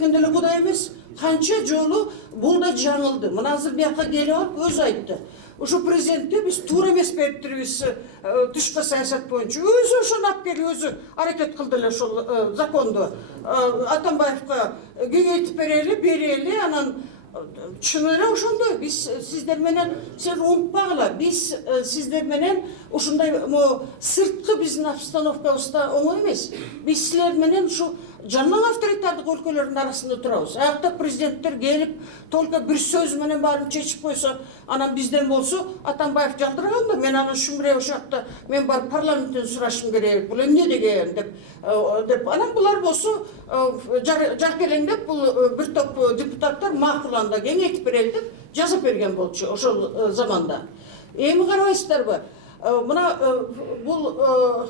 дегенде эле Кудай эмес. Канча жолу бул да жаңылды. Мына азыр бияка келип алып өзү айтты. Ошо президентке биз туура эмес берип турбуз тышкы саясат боюнча. Өзү ошону алып келип өзү аракет кылды эле ошол законду. Атамбаевка кеңейтип берели, анан чын эле ошондой. Биз сиздер менен сен унутпагыла. Биз сиздер менен ушундай сырткы биздин обстановкабызда оңой эмес. Биз силер менен ушу жаңы авторитардык өлкөлөрдүн арасында турабыз. Аякта президенттер келип, только бир сөз менен баарын чечип койсо, анан бизден болсо Атамбаев жалдырганда мен аны шумбуре ошакта мен барып парламенттен сурашым керек. Бул эмне деген деп анан булар болсо жаркелеңдеп бул бир топ депутаттар макуланда кеңейтип берели деп жазып берген болчу ошол заманда. Эми карабайсыздарбы? Мына бул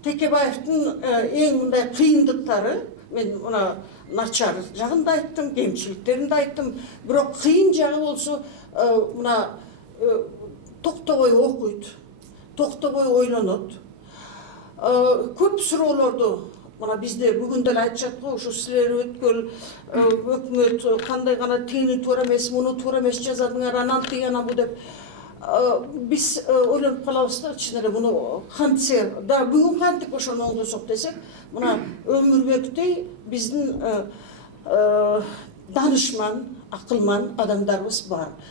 Текебаевдин эң мындай кыйындыктары, мен мына начар жагын да айттым, кемчиликтерин да айттым, бирок кыйын жагы болсо мына токтобой окуйт, токтобой ойлонот. Көп суроолорду мына бизде бүгүн деле айтышат го, ушу силер өткөн өкмөт кандай гана тигини туура эмес, муну туура эмес жазадыңар, анан тиги анан бу деп. Биз ойлонуп калабыз да, чын эле муну кантсе да бүгүн кантип ошону оңдосок десек, мына Өмүрбектей биздин данышман, акылман адамдарыбыз бар.